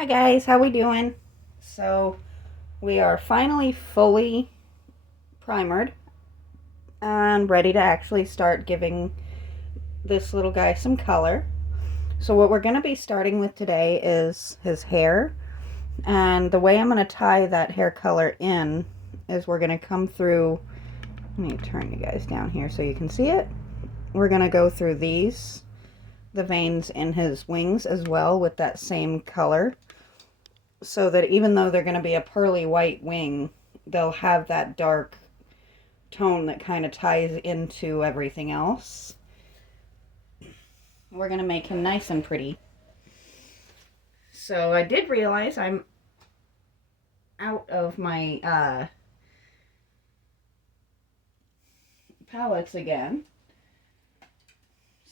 Hi guys, how we doing? So we are finally fully primered and ready to actually start giving this little guy some color. So what we're going to be starting with today is his hair, and the way I'm going to tie that hair color in is we're going to come through, let me turn you guys down here so you can see it. We're going to go through the veins in his wings as well with that same color, so that even though they're going to be a pearly white wing, they'll have that dark tone that kind of ties into everything else. We're going to make him nice and pretty. So I did realize I'm out of my palettes again.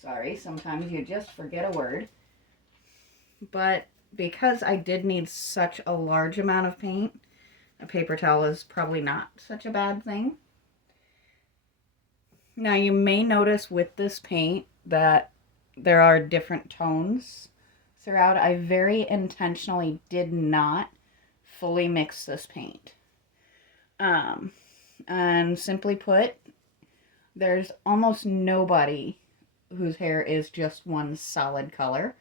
Sorry, sometimes you just forget a word. But because I did need such a large amount of paint, a paper towel is probably not such a bad thing. Now you may notice with this paint that there are different tones throughout. I very intentionally did not fully mix this paint. And simply put, there's almost nobody whose hair is just one solid color.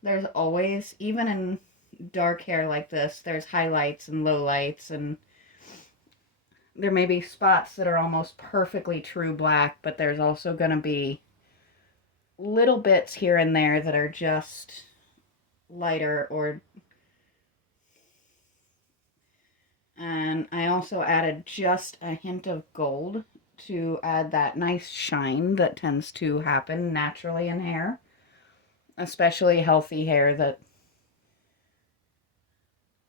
There's always, even in dark hair like this, there's highlights and lowlights, and there may be spots that are almost perfectly true black, but there's also going to be little bits here and there that are just lighter or... And I also added just a hint of gold to add that nice shine that tends to happen naturally in hair, especially healthy hair that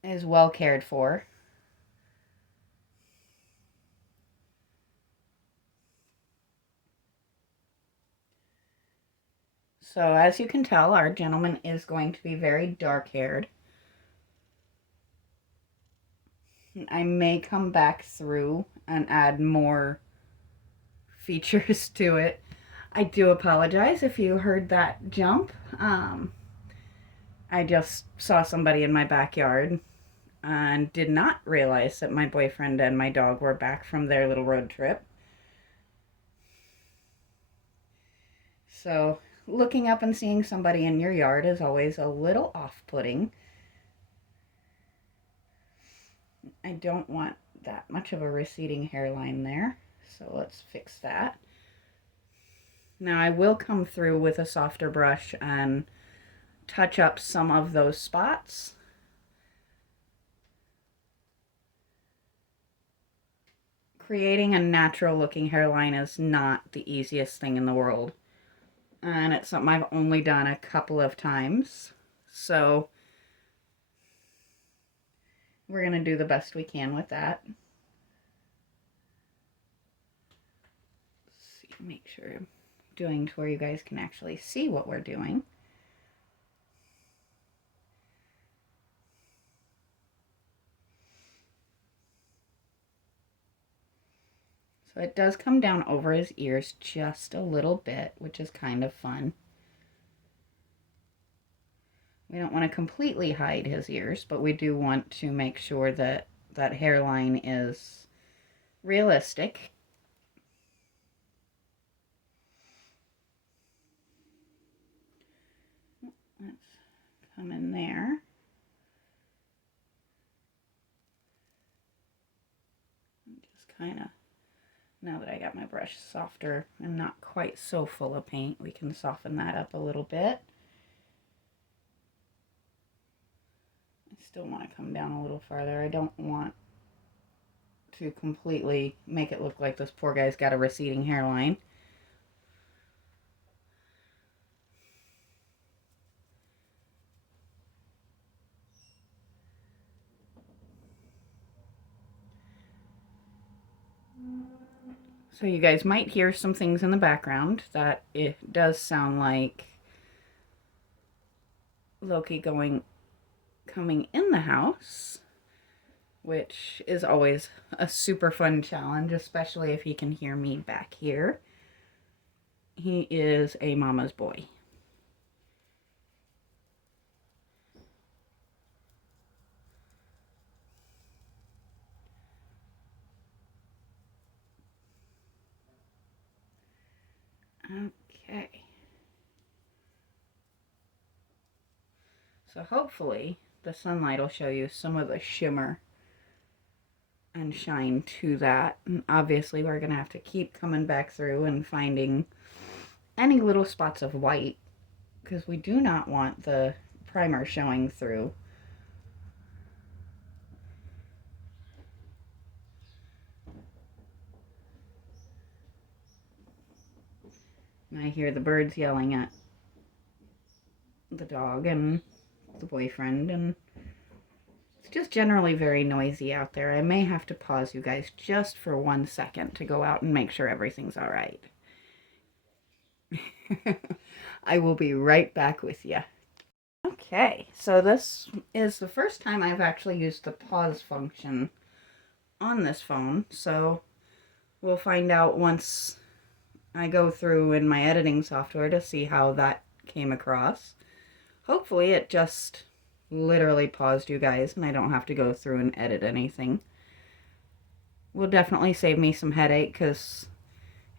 is well cared for. So as you can tell, our gentleman is going to be very dark haired. I may come back through and add more features to it. I do apologize if you heard that jump. I just saw somebody in my backyard and did not realize that my boyfriend and my dog were back from their little road trip. So looking up and seeing somebody in your yard is always a little off-putting. I don't want that much of a receding hairline there, so let's fix that. Now I will come through with a softer brush and touch up some of those spots. Creating a natural looking hairline is not the easiest thing in the world, and it's something I've only done a couple of times, so we're going to do the best we can with that. Let's see, make sure I'm doing to where you guys can actually see what we're doing. So it does come down over his ears just a little bit, which is kind of fun. We don't want to completely hide his ears, but we do want to make sure that that hairline is realistic. Let's come in there. Just kind of, now that I got my brush softer and not quite so full of paint, we can soften that up a little bit. I still want to come down a little farther. I don't want to completely make it look like this poor guy's got a receding hairline. So you guys might hear some things in the background that it does sound like Loki coming in the house, which is always a super fun challenge, especially if he can hear me back here. He is a mama's boy. Okay. So hopefully the sunlight will show you some of the shimmer and shine to that. And obviously we're going to have to keep coming back through and finding any little spots of white, because we do not want the primer showing through. And I hear the birds yelling at the dog and the boyfriend, and it's just generally very noisy out there. I may have to pause you guys just for 1 second to go out and make sure everything's all right. I will be right back with you. Okay, so this is the first time I've actually used the pause function on this phone, so we'll find out once I go through in my editing software to see how that came across. Hopefully it just literally paused you guys and I don't have to go through and edit anything. Will definitely save me some headache, because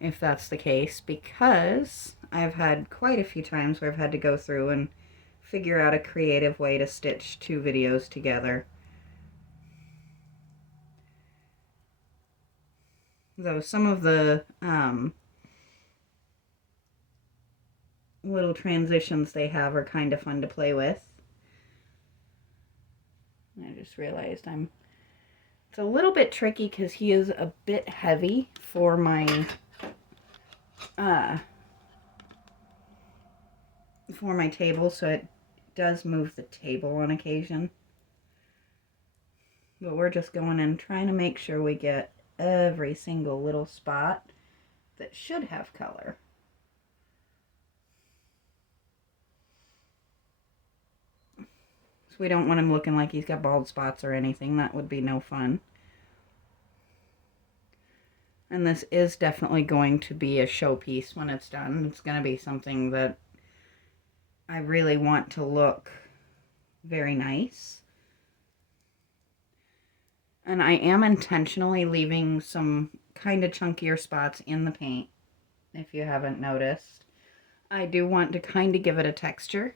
if that's the case, because I've had quite a few times where I've had to go through and figure out a creative way to stitch 2 videos together. Though some of the little transitions they have are kind of fun to play with. I just realized it's a little bit tricky because he is a bit heavy for my table, so it does move the table on occasion. But we're just going in trying to make sure we get every single little spot that should have color. So we don't want him looking like he's got bald spots or anything. That would be no fun. And this is definitely going to be a showpiece when it's done. It's going to be something that I really want to look very nice. And I am intentionally leaving some kind of chunkier spots in the paint, if you haven't noticed. I do want to kind of give it a texture.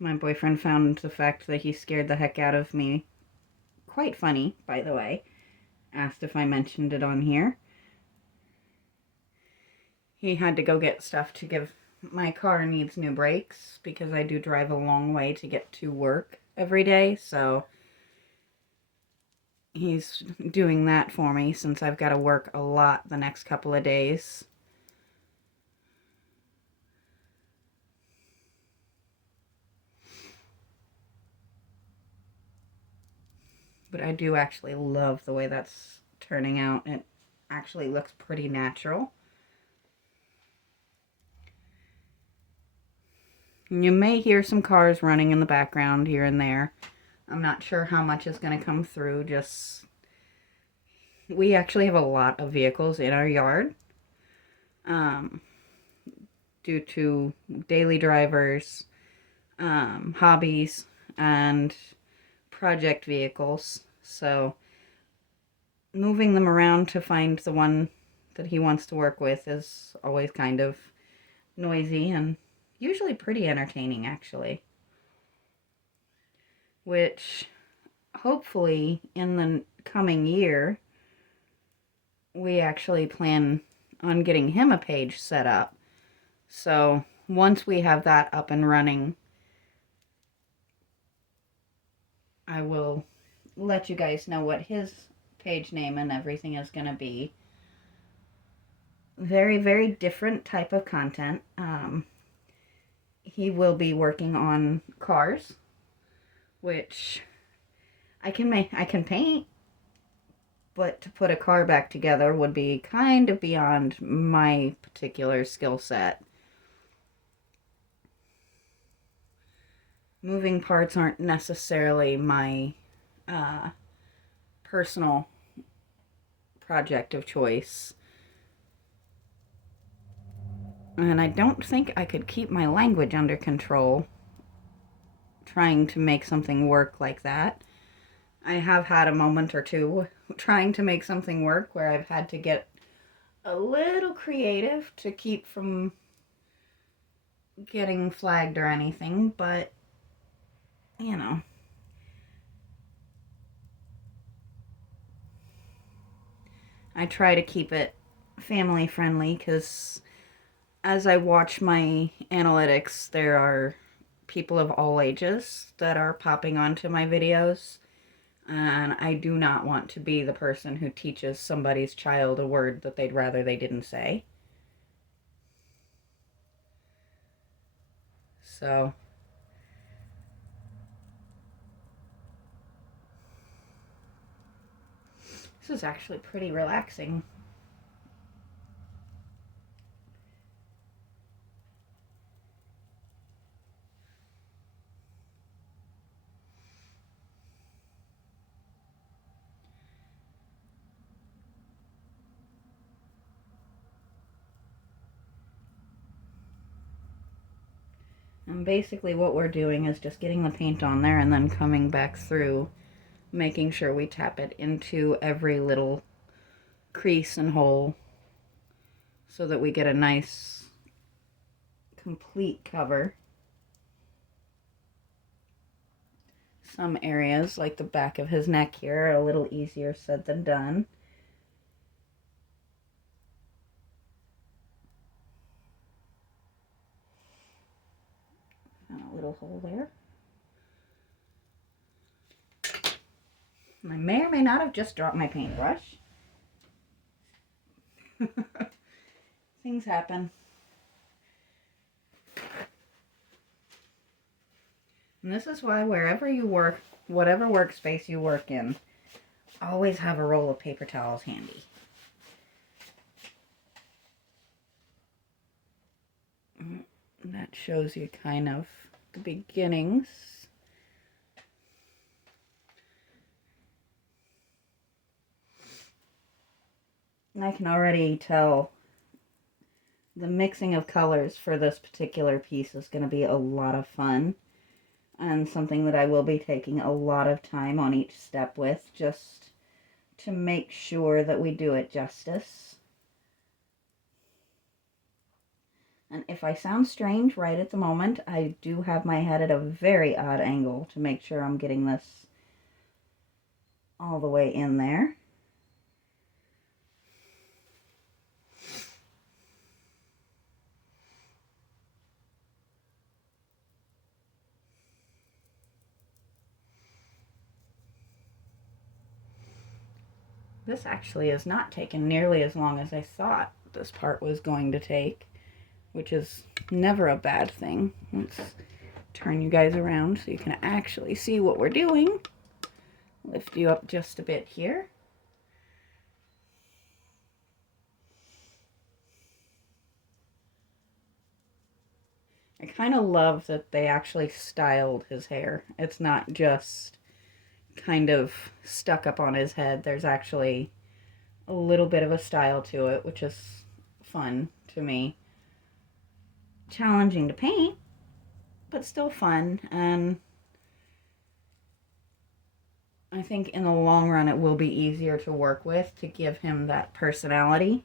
My boyfriend found the fact that he scared the heck out of me quite funny, by the way. Asked if I mentioned it on here. He had to go get stuff to give. My car needs new brakes because I do drive a long way to get to work every day, so he's doing that for me since I've got to work a lot the next couple of days. But I do actually love the way that's turning out. It actually looks pretty natural. You may hear some cars running in the background here and there. I'm not sure how much is going to come through. Just, we actually have a lot of vehicles in our yard. Due to daily drivers, hobbies, and project vehicles. So moving them around to find the one that he wants to work with is always kind of noisy and usually pretty entertaining, actually. Which hopefully in the coming year we actually plan on getting him a page set up. So once we have that up and running, I will let you guys know what his page name and everything is going to be. Very, very different type of content. He will be working on cars, which I can paint, but to put a car back together would be kind of beyond my particular skill set. Moving parts aren't necessarily my personal project of choice. And I don't think I could keep my language under control trying to make something work like that. I have had a moment or two trying to make something work where I've had to get a little creative to keep from getting flagged or anything, but you know. I try to keep it family friendly because as I watch my analytics, there are people of all ages that are popping onto my videos, and I do not want to be the person who teaches somebody's child a word that they'd rather they didn't say. So, this is actually pretty relaxing. And basically what we're doing is just getting the paint on there and then coming back through, making sure we tap it into every little crease and hole so that we get a nice complete cover. Some areas, like the back of his neck here, are a little easier said than done. And a little hole there. And I may or may not have just dropped my paintbrush. Things happen. And this is why wherever you work, whatever workspace you work in, always have a roll of paper towels handy. And that shows you kind of the beginnings. And I can already tell the mixing of colors for this particular piece is going to be a lot of fun. And something that I will be taking a lot of time on each step with, just to make sure that we do it justice. And if I sound strange right at the moment, I do have my head at a very odd angle to make sure I'm getting this all the way in there. This actually is not taking nearly as long as I thought this part was going to take, which is never a bad thing. Let's turn you guys around so you can actually see what we're doing. Lift you up just a bit here. I kind of love that they actually styled his hair. It's not just kind of stuck up on his head. There's actually a little bit of a style to it, which is fun to me. Challenging to paint, but still fun, and I think in the long run it will be easier to work with to give him that personality.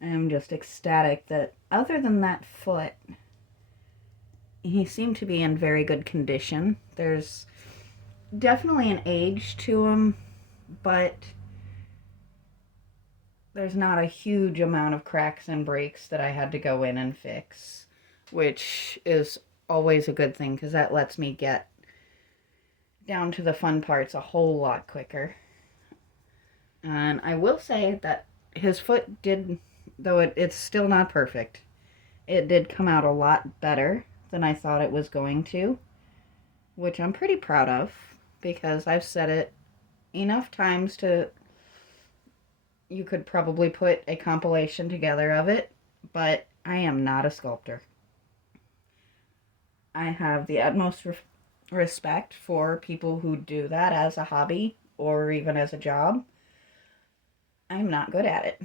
I am just ecstatic that other than that foot, he seemed to be in very good condition. There's definitely an age to him, but there's not a huge amount of cracks and breaks that I had to go in and fix, which is always a good thing because that lets me get down to the fun parts a whole lot quicker. And I will say that his foot did, though it's still not perfect, it did come out a lot better than I thought it was going to, which I'm pretty proud of because I've said it enough times to, you could probably put a compilation together of it, but I am not a sculptor. I have the utmost respect for people who do that as a hobby or even as a job. I'm not good at it.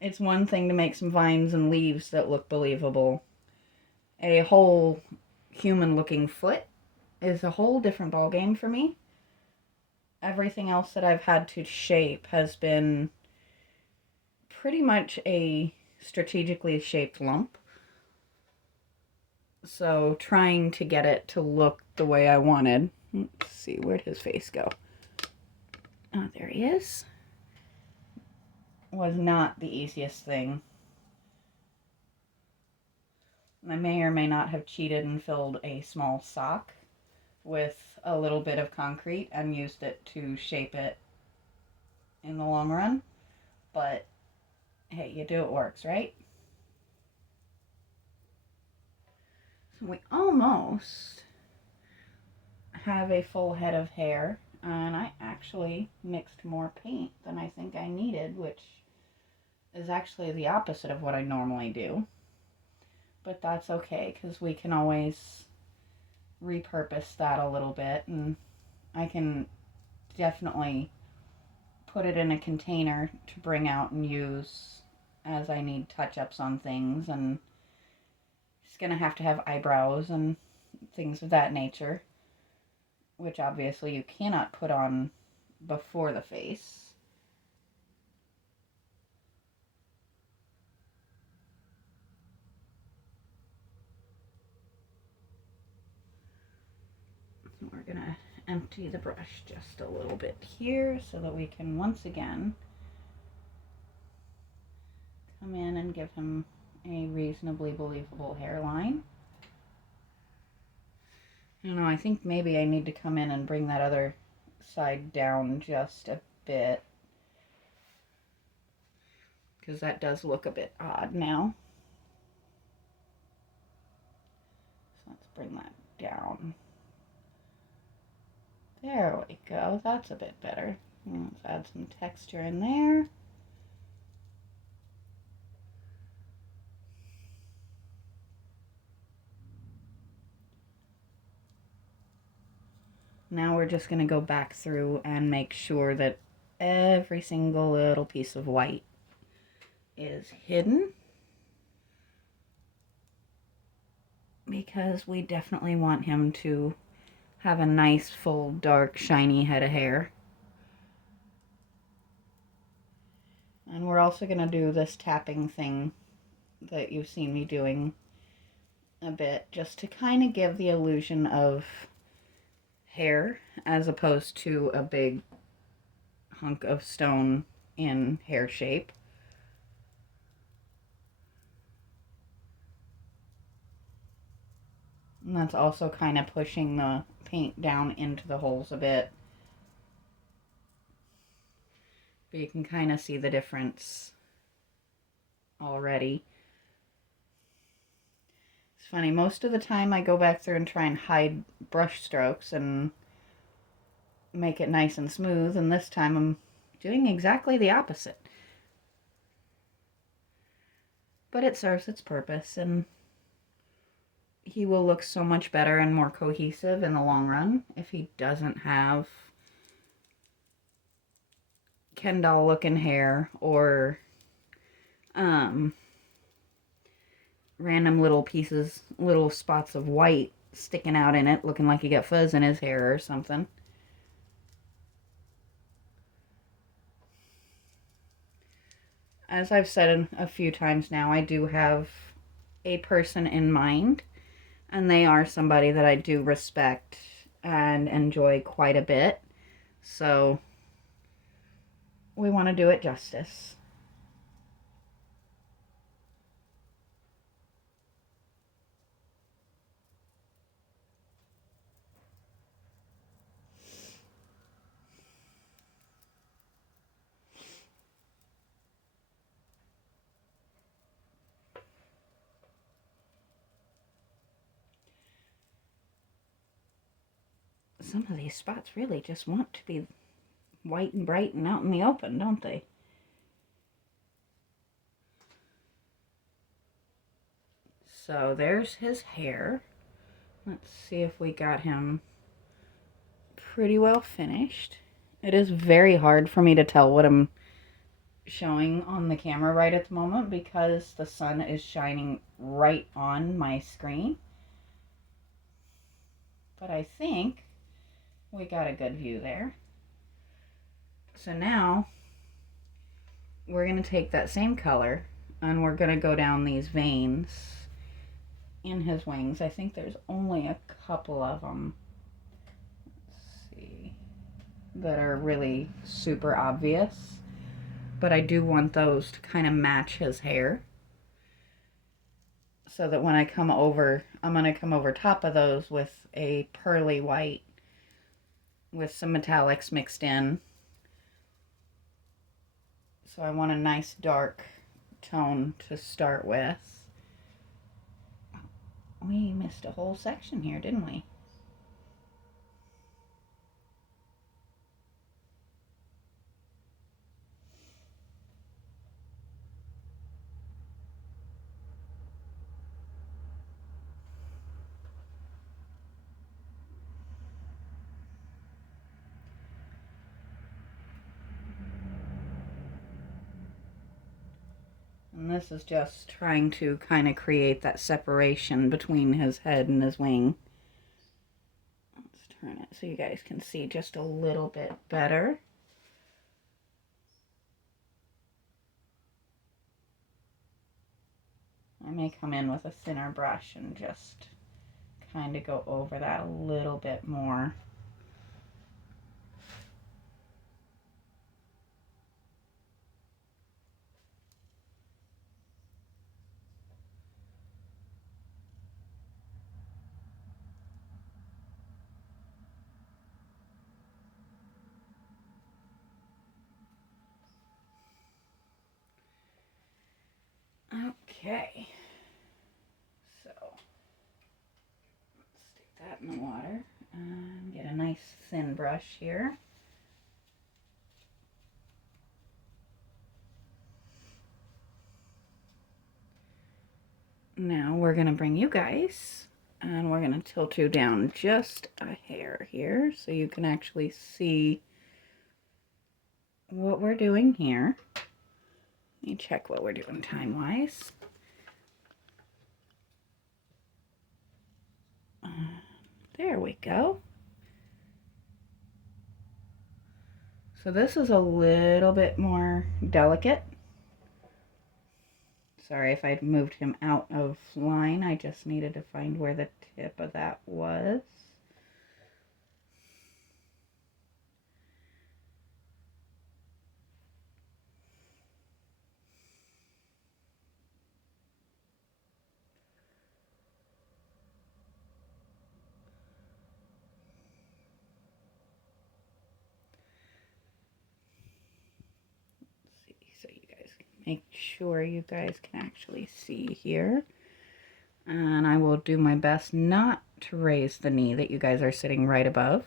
It's one thing to make some vines and leaves that look believable. A whole human looking foot is a whole different ballgame for me. Everything else that I've had to shape has been pretty much a strategically shaped lump. So trying to get it to look the way I wanted. Let's see, where'd his face go? Oh, there he is. Was not the easiest thing. I may or may not have cheated and filled a small sock with a little bit of concrete and used it to shape it in the long run. But hey, you do it works, right? So we almost have a full head of hair, and I actually mixed more paint than I think I needed, which is actually the opposite of what I normally do. But that's okay, because we can always repurpose that a little bit, and I can definitely put it in a container to bring out and use as I need touch-ups on things, and it's going to have eyebrows and things of that nature, which obviously you cannot put on before the face. We're going to empty the brush just a little bit here so that we can once again come in and give him a reasonably believable hairline. I think maybe I need to come in and bring that other side down just a bit, because that does look a bit odd now. So let's bring that down. There we go. That's a bit better. Let's add some texture in there. Now we're just going to go back through and make sure that every single little piece of white is hidden, because we definitely want him to have a nice, full, dark, shiny head of hair. And we're also going to do this tapping thing that you've seen me doing a bit, just to kind of give the illusion of hair as opposed to a big hunk of stone in hair shape. And that's also kind of pushing the paint down into the holes a bit. But you can kind of see the difference already. It's funny, most of the time I go back through and try and hide brush strokes and make it nice and smooth, and this time I'm doing exactly the opposite. But it serves its purpose, and he will look so much better and more cohesive in the long run if he doesn't have Ken doll looking hair or random little pieces, little spots of white sticking out in it, looking like he got fuzz in his hair or something. As I've said a few times now, I do have a person in mind, and they are somebody that I do respect and enjoy quite a bit. So we want to do it justice. Some of these spots really just want to be white and bright and out in the open, don't they? So there's his hair. Let's see if we got him pretty well finished. It is very hard for me to tell what I'm showing on the camera right at the moment because the sun is shining right on my screen. But I think we got a good view there. So now we're going to take that same color and we're going to go down these veins in his wings. I think there's only a couple of them, let's see, that are really super obvious. But I do want those to kind of match his hair. So that when I come over, I'm going to come over top of those with a pearly white with some metallics mixed in. So I want a nice dark tone to start with. We missed a whole section here, didn't we? And this is just trying to kind of create that separation between his head and his wing. Let's turn it so you guys can see just a little bit better. I may come in with a thinner brush and just kind of go over that a little bit more. Okay, so let's stick that in the water and get a nice thin brush here. Now we're going to bring you guys and we're going to tilt you down just a hair here so you can actually see what we're doing here. Let me check what we're doing time-wise. There we go. So this is a little bit more delicate. Sorry if I moved him out of line. I just needed to find where the tip of that was. So you guys make sure you guys can actually see here. And I will do my best not to raise the knee that you guys are sitting right above.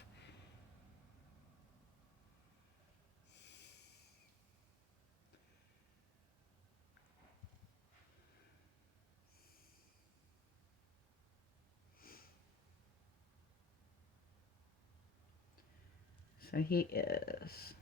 So he is.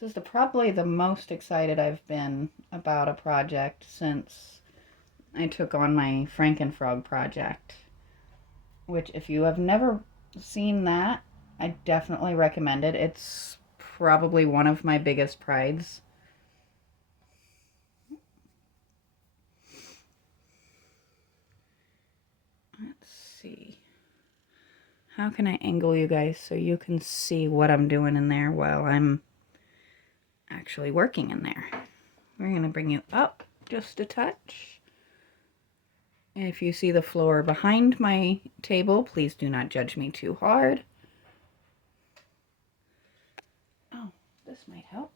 This is probably the most excited I've been about a project since I took on my Frankenfrog project. Which, if you have never seen that, I definitely recommend it. It's probably one of my biggest prides. Let's see. How can I angle you guys so you can see what I'm doing in there while I'm actually working in there? We're going to bring you up just a touch. If you see the floor behind my table, please do not judge me too hard. Oh, this might help.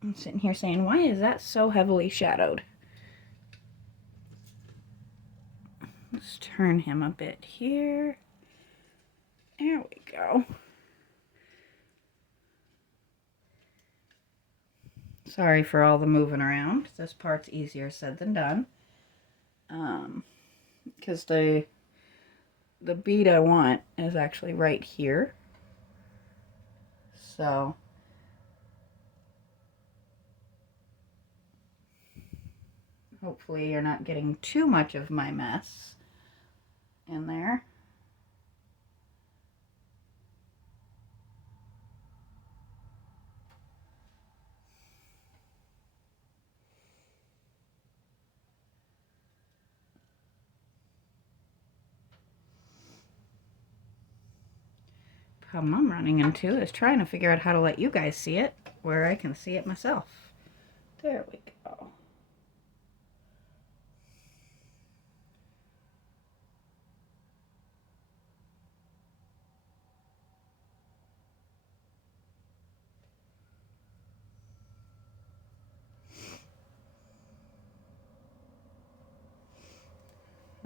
I'm sitting here saying, why is that so heavily shadowed? Let's turn him a bit here. There we go. Sorry for all the moving around. This part's easier said than done. Because the bead I want is actually right here. So hopefully you're not getting too much of my mess in there. Problem I'm running into is trying to figure out how to let you guys see it where I can see it myself. There we go.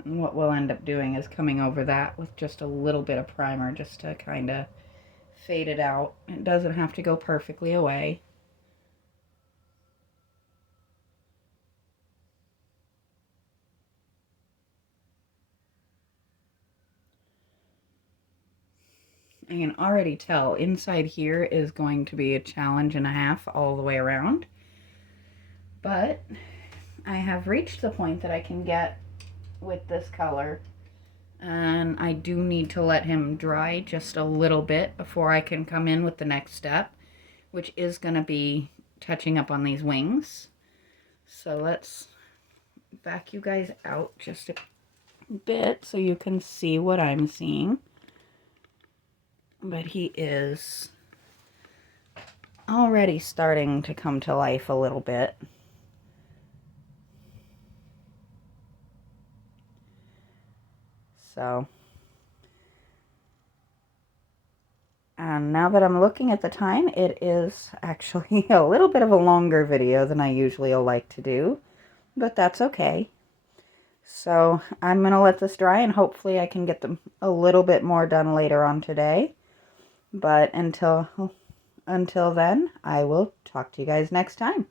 And what we'll end up doing is coming over that with just a little bit of primer just to kind of fade it out. It doesn't have to go perfectly away. I can already tell inside here is going to be a challenge and a half all the way around. But I have reached the point that I can get with this color, and I do need to let him dry just a little bit before I can come in with the next step, which is going to be touching up on these wings. So let's back you guys out just a bit so you can see what I'm seeing. But he is already starting to come to life a little bit. So, and now that I'm looking at the time, it is actually a little bit of a longer video than I usually like to do, but that's okay. So I'm going to let this dry, and hopefully I can get them a little bit more done later on today. But until then, I will talk to you guys next time.